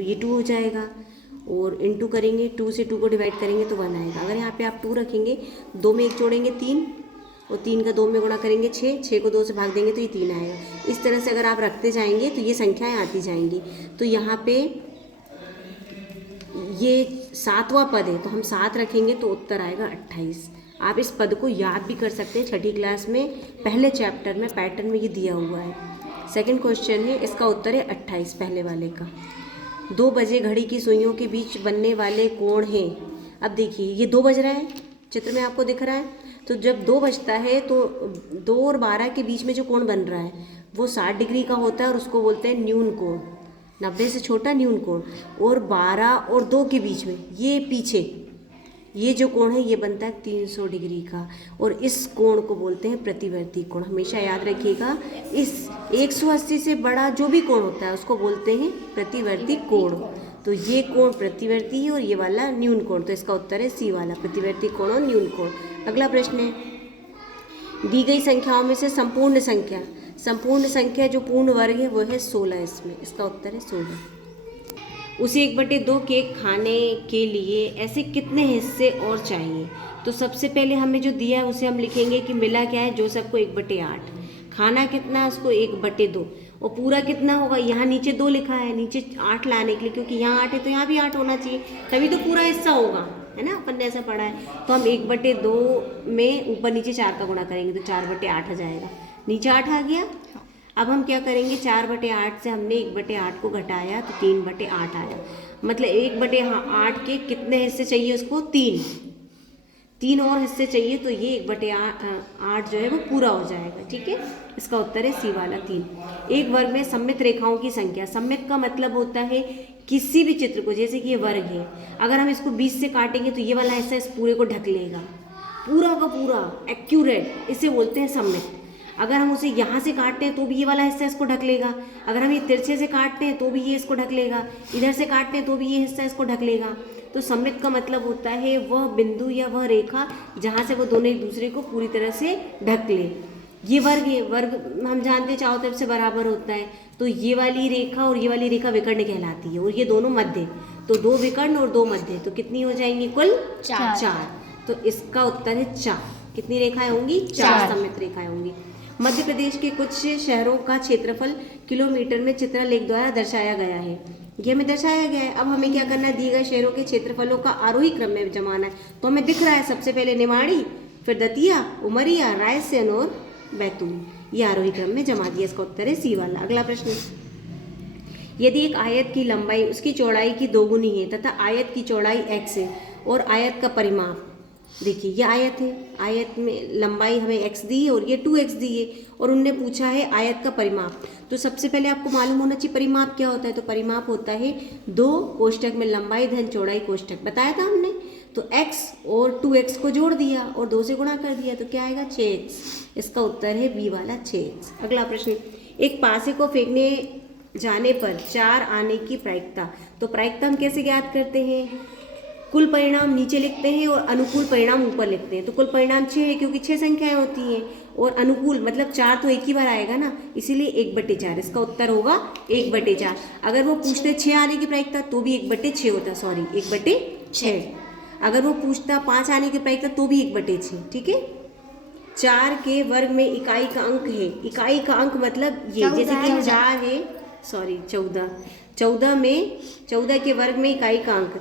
तो ये 2 हो जाएगा, और इनटू करेंगे, 2 से 2 को डिवाइड करेंगे तो 1 आएगा। अगर यहाँ पे आप 2 रखेंगे, 2 में 1 जोड़ेंगे 3, और 3 का 2 में गुणा करेंगे 6, 6 को 2 से भाग देंगे तो ये 3 आएगा। इस तरह से अगर आप रखते जाएंगे तो ये संख्याएं आती जाएंगी। तो यहाँ पे ये 7वां पद है, तो हम 7 रखेंगे तो उत्तर आएगा 28। आप इस पद को याद भी कर सकते हैं, छठी क्लास में पहले चैप्टर में पैटर्न में ये दिया हुआ है। सेकंड क्वेश्चन है, इसका उत्तर है 28 पहले वाले का। 2 बजे घड़ी की सुइयों के बीच बनने वाले कोण हैं। अब देखिए ये 2 बज रहा है, चित्र में आपको दिख रहा है। तो जब 2 बजता है तो 2 और 12 के बीच में जो कोण बन रहा है वो 60 डिग्री का होता है और उसको बोलते हैं न्यून कोण, 90 से छोटा न्यून कोण। और 12 और 2 के बीच में ये पीछे ये जो कोण है ये बनता है 300 डिग्री का, और इस कोण को बोलते हैं प्रतिवर्ती कोण। हमेशा याद रखिएगा, इस 180 से बड़ा जो भी कोण होता है उसको बोलते हैं प्रतिवर्ती कोण। तो ये कोण प्रतिवर्ती है और ये वाला न्यून कोण, तो इसका उत्तर है सी वाला, प्रतिवर्ती कोण और न्यून कोण। अगला प्रश्न है, दी गई संख्याओं में से संपूर्ण संख्या जो पूर्ण वर्ग है वो है 16। इसमें इसका उत्तर है 16। उसे 1/2 केक खाने के लिए ऐसे कितने हिस्से और चाहिए? तो सबसे पहले हमें जो दिया है उसे हम लिखेंगे कि मिला क्या है, जो सबको 1/8। खाना कितना है उसको 1/2, और पूरा कितना होगा, यहाँ नीचे 2 लिखा है, नीचे 8 लाने के लिए, क्योंकि यहाँ 8 है तो यहाँ भी 8 होना चाहिए, तभी तो पूरा हिस्सा होगा, है ना, अपन ने ऐसा पढ़ा है। तो हम 1/2 में ऊपर नीचे 4 का गुणा करेंगे तो 4/8 आ जाएगा, नीचे 8 आ गया। अब हम क्या करेंगे, 4/8 से हमने 1/8 को घटाया तो 3/8 आया। मतलब 1/8 के कितने हिस्से चाहिए उसको, 3 और हिस्से चाहिए, तो ये 1/8 जो है वो पूरा हो जाएगा। ठीक है, इसका उत्तर है सी वाला 3। एक वर्ग में सममित रेखाओं की संख्या, सममित का मतलब होता है किसी भी चित्र को, जैसे कि ये वर्ग है, अगर हम इसको 20 से काटेंगे तो ये वाला हिस्सा इस पूरे को ढक लेगा, पूरा का पूरा एक्यूरेट, इसे बोलते हैं सममित। अगर हम उसे यहाँ से काटते हैं तो भी ये वाला हिस्सा इसको ढक लेगा, अगर हम ये तिरछे से काटते हैं तो भी ये इसको ढक लेगा, इधर से काटते हैं तो भी ये हिस्सा इसको ढक लेगा। तो सममित का मतलब होता है वह बिंदु या वह रेखा जहाँ से वो दोनों एक दूसरे को पूरी तरह से ढक ले। ये वर्ग है, वर्ग हम जानते हैं चारों तरफ से बराबर होता है, तो ये वाली रेखा और ये वाली रेखा विकर्ण कहलाती है, और ये दोनों मध्य, तो 2 विकर्ण और 2 मध्य, तो कितनी हो जाएंगी कुल 4। तो इसका उत्तर है 4। कितनी रेखाएं होंगी, 4 सममित रेखाएं होंगी। मध्य प्रदेश के कुछ शहरों का क्षेत्रफल किलोमीटर में चित्रलेख द्वारा दर्शाया गया है, ये हमें दर्शाया गया है। अब हमें क्या करना है, दिए गए शहरों के क्षेत्रफलों का आरोही क्रम में जमाना है। तो हमें दिख रहा है सबसे पहले निमाड़ी, फिर दतिया, उमरिया, रायसेन और बैतूल, ये आरोही क्रम में जमा दिया, इसका उत्तर है सी वाला। अगला प्रश्न, यदि एक आयत की लंबाई उसकी चौड़ाई की 2 गुनी है तथा आयत की चौड़ाई x है और आयत का परिमाप, देखिए ये आयत है, आयत में लंबाई हमें x दी है और ये 2x दी है, और उनने पूछा है आयत का परिमाप। तो सबसे पहले आपको मालूम होना चाहिए परिमाप क्या होता है। तो परिमाप होता है 2 कोष्ठक में लंबाई धन चौड़ाई कोष्ठक, बताया था हमने। तो x और 2x को जोड़ दिया और 2 से गुणा कर दिया, तो क्या आएगा 6x, इसका उत्तर है बी वाला 6x। अगला प्रश्न, एक पासे को फेंकने जाने पर 4 आने की प्रायिकता। तो प्रायिकता हम कैसे ज्ञात करते हैं, कुल परिणाम नीचे लिखते हैं और अनुकूल परिणाम ऊपर लिखते हैं। तो कुल परिणाम 6 है क्योंकि 6 संख्याएं होती हैं, और अनुकूल मतलब 4 तो एक ही बार आएगा ना, इसीलिए 1/4, इसका उत्तर होगा 1/4। अगर वो पूछते 6 आने की प्रायिकता तो भी 1/6 होता, सॉरी 1/6। अगर वो पूछता 5 आने की प्रायिकता तो भी 1/6। ठीक है, 4 के वर्ग में इकाई का अंक है, इकाई का अंक मतलब ये, जैसे कि 4 है, सॉरी 14 में 14 के वर्ग में इकाई का अंक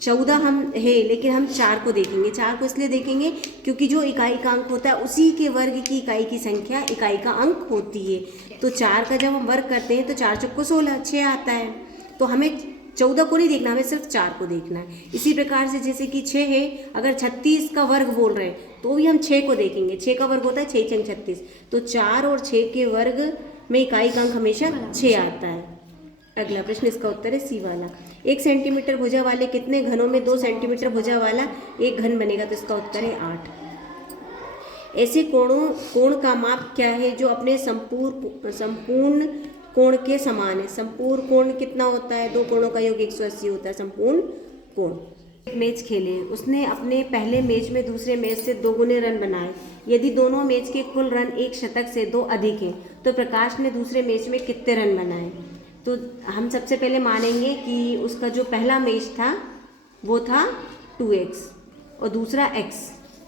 14 हम है, लेकिन हम 4 को देखेंगे। 4 को इसलिए देखेंगे क्योंकि जो इकाई का अंक होता है उसी के वर्ग की इकाई की संख्या इकाई का अंक होती है। तो 4 का जब हम वर्ग करते हैं तो 4 चौको 16, 6 आता है। तो हमें 14 को नहीं देखना, हमें सिर्फ 4 को देखना है। इसी प्रकार से जैसे कि 6 है, अगर 36 का वर्ग बोल रहे हैं तो भी हम 6 को देखेंगे। 6 का वर्ग होता है 6 × 36, तो 4 और 6 के वर्ग में इकाई का अंक हमेशा 6 आता है। अगला प्रश्न, इसका उत्तर है सी वाला। 1 सेंटीमीटर भुजा वाले कितने घनों में 2 सेंटीमीटर भुजा वाला एक घन बनेगा? तो इसका उत्तर है 8। ऐसे कोण का माप क्या है जो अपने संपूर्ण कोण के समान है? संपूर्ण कोण कितना होता है? 2 कोणों का योग 180 होता है संपूर्ण कोण। एक मैच खेले, उसने अपने पहले मैच में दूसरे मैच से 2 गुने रन बनाए। यदि दोनों मैच के कुल रन एक शतक से 2 अधिक हैं तो प्रकाश ने दूसरे मैच में कितने रन बनाए? तो हम सबसे पहले मानेंगे कि उसका जो पहला मैच था वो था 2x और दूसरा x।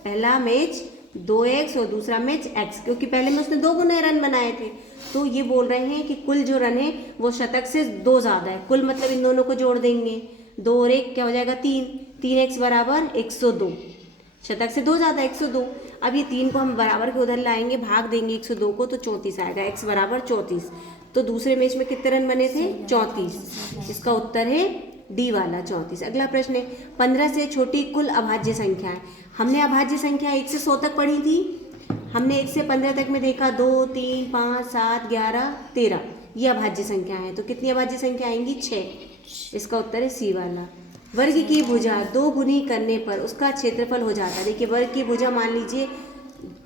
पहला मैच 2x और दूसरा मैच x, क्योंकि पहले में उसने 2 गुने रन बनाए थे। तो ये बोल रहे हैं कि कुल जो रन है वो शतक से 2 ज़्यादा है। कुल मतलब इन दोनों को जोड़ देंगे, 2 और 1 क्या हो जाएगा 3, 3x बराबर 102। शतक से 2 ज़्यादा 102। अब ये 3 को हम बराबर के उधर लाएंगे, भाग देंगे 102 को, तो 34 आएगा, x बराबर 34। तो दूसरे मैच में कितने रन बने थे 34। इसका उत्तर है डी वाला 34। अगला प्रश्न है 15 से छोटी कुल अभाज्य संख्या है। हमने अभाज्य संख्या 1 से 100 तक पढ़ी थी। हमने 1 से 15 तक में देखा 2, 3, 5, 7, 11, 13 ये अभाज्य संख्या है। तो कितनी अभाज्य संख्या आएंगी 6। इसका उत्तर है सी वाला। वर्ग की भुजा 2 गुनी करने पर उसका क्षेत्रफल हो जाता है। देखिए वर्ग की भुजा मान लीजिए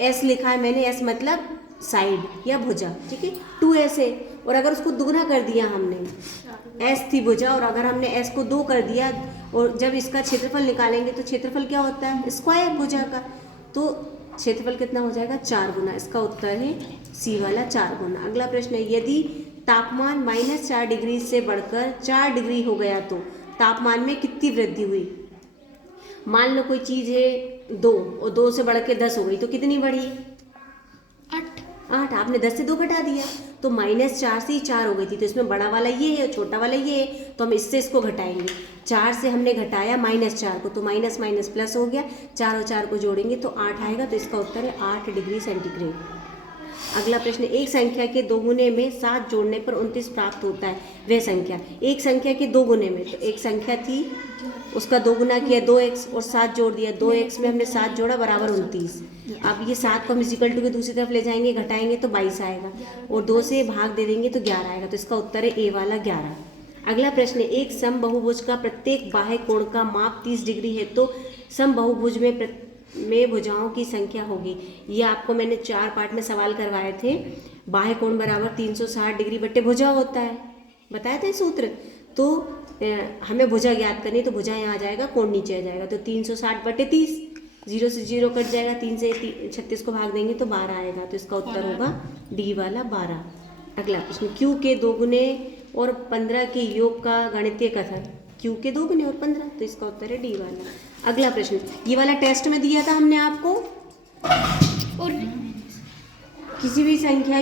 एस लिखा है मैंने, एस मतलब साइड या भुजा, ठीक है 2s है। और अगर उसको दुगना कर दिया हमने, एस थी भुजा और अगर हमने एस को 2 कर दिया और जब इसका क्षेत्रफल निकालेंगे तो क्षेत्रफल क्या होता है स्क्वायर भुजा का, तो क्षेत्रफल कितना हो जाएगा 4 गुना। इसका उत्तर है सी वाला 4 गुना। अगला प्रश्न है यदि तापमान -4 डिग्री से बढ़कर 4 डिग्री हो गया तो तापमान में कितनी वृद्धि हुई। मान लो कोई चीज़ है 2 और 2 से बढ़ के 10 हो गई तो कितनी बढ़ी 8। आपने 10 से 2 घटा दिया तो -4 से ही 4 हो गई थी। तो इसमें बड़ा वाला ये है और छोटा वाला ये है, तो हम इससे इसको घटाएंगे। 4 से हमने घटाया -4 को तो माइनस माइनस प्लस हो गया, 4 और 4 को जोड़ेंगे तो 8 आएगा। तो इसका उत्तर है 8 डिग्री सेंटीग्रेड। अगला प्रश्न, एक संख्या के 2 गुने में 7 जोड़ने पर 29 प्राप्त होता है, वह संख्या। एक संख्या के 2 गुने में, तो एक संख्या थी उसका 2 गुना किया 2x और 7 जोड़ दिया, 2x में हमने 7 जोड़ा बराबर 29। अब ये 7 को हम इक्वल टू के दूसरी तरफ ले जाएंगे, घटाएंगे तो 22 आएगा और 2 से भाग दे देंगे तो 11 आएगा। तो इसका उत्तर है ए वाला 11। अगला प्रश्न, एक समबाहुभुज का प्रत्येक बाह्य कोण का माप 30 डिग्री है तो समबाहुभुज में भुजाओं की संख्या होगी। ये आपको मैंने 4 पार्ट में सवाल करवाए थे। बाह्य कोण बराबर 360 डिग्री बट्टे भुजा होता है, बताया था सूत्र। तो हमें भुजा ज्ञात करनी, तो भुजा यहाँ आ जाएगा, कोण नीचे आ जाएगा। तो 360 बट्टे 30, 0 से 0 कट जाएगा, 3 से 36 को भाग देंगे तो 12 आएगा। तो इसका उत्तर होगा डी वाला 12। अगला प्रश्न, क्यू के 2 गुने और 15 के योग का गणितीय कथन। क्यू के 2 गुने और 15, तो इसका उत्तर है डी वाला। अगला प्रश्न, ये वाला टेस्ट में दिया था हमने आपको, और किसी भी संख्या